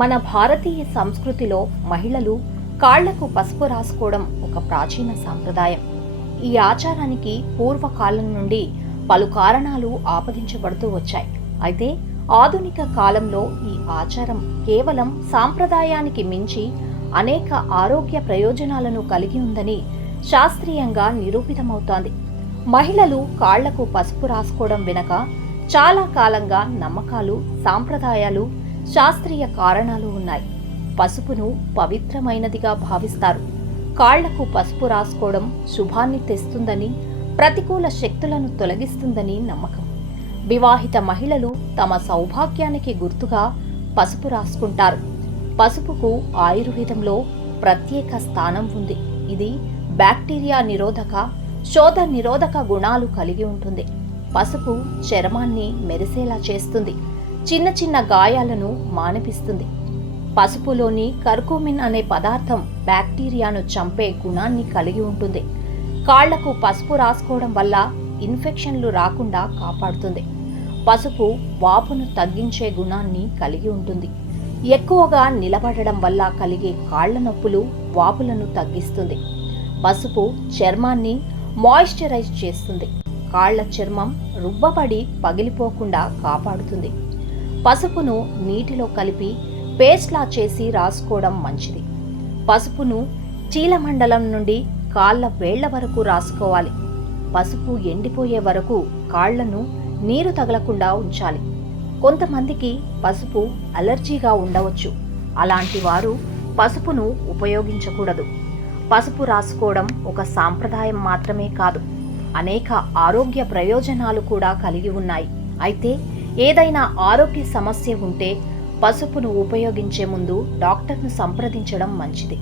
మన భారతీయ సంస్కృతిలో మహిళలు కాళ్లకు పసుపు రాసుకోవడం ఒక ప్రాచీన సాంప్రదాయం. ఈ ఆచారానికి పూర్వకాలం నుండి పలు కారణాలు ఆపాదించబడుతూ వచ్చాయి. అయితే ఆధునిక కాలంలో ఈ ఆచారం కేవలం సాంప్రదాయానికి మించి అనేక ఆరోగ్య ప్రయోజనాలను కలిగి ఉందని శాస్త్రీయంగా నిరూపితమవుతోంది. మహిళలు కాళ్లకు పసుపు రాసుకోవడం వెనుక చాలా కాలంగా నమ్మకాలు, సాంప్రదాయాలు, శాస్త్రీయ కారణాలు ఉన్నాయి. పసుపును పవిత్రమైనదిగా భావిస్తారు. కాళ్లకు పసుపు రాసుకోవడం శుభాన్ని తెస్తుందని, ప్రతికూల శక్తులను తొలగిస్తుందని నమ్మకం. వివాహిత మహిళలు తమ సౌభాగ్యానికి గుర్తుగా పసుపు రాసుకుంటారు. పసుపుకు ఆయుర్వేదంలో ప్రత్యేక స్థానం ఉంది. ఇది బ్యాక్టీరియా నిరోధక, శోథ నిరోధక గుణాలు కలిగి ఉంటుంది. పసుపు చర్మాన్ని మెరిసేలా చేస్తుంది. చిన్న చిన్న గాయాలను మాన్పిస్తుంది. పసుపులోని కర్కుమిన్ అనే పదార్థం బ్యాక్టీరియాను చంపే గుణాన్ని కలిగి ఉంటుంది. కాళ్లకు పసుపు రాసుకోవడం వల్ల ఇన్ఫెక్షన్లు రాకుండా కాపాడుతుంది. పసుపు వాపును తగ్గించే గుణాన్ని కలిగి ఉంటుంది. ఎక్కువగా నిలబడడం వల్ల కలిగే కాళ్ల నొప్పులు, వాపులను తగ్గిస్తుంది. పసుపు చర్మాన్ని మాయిశ్చరైజ్ చేస్తుంది. కాళ్ల చర్మం రుబ్బబడి పగిలిపోకుండా కాపాడుతుంది. పసుపును నీటిలో కలిపి పేస్ట్లా చేసి రాసుకోవడం మంచిది. పసుపును చీలమండలం నుండి కాళ్ల వేళ్ల వరకు రాసుకోవాలి. పసుపు ఎండిపోయే వరకు కాళ్లను నీరు తగలకుండా ఉంచాలి. కొంతమందికి పసుపు అలర్జీగా ఉండవచ్చు. అలాంటి వారు పసుపును ఉపయోగించకూడదు. పసుపు రాసుకోవడం ఒక సాంప్రదాయం మాత్రమే కాదు, అనేక ఆరోగ్య ప్రయోజనాలు కూడా కలిగి ఉన్నాయి. అయితే ఏదైనా ఆరోగ్య సమస్య ఉంటే పసుపును ఉపయోగించే ముందు డాక్టర్ను సంప్రదించడం మంచిది.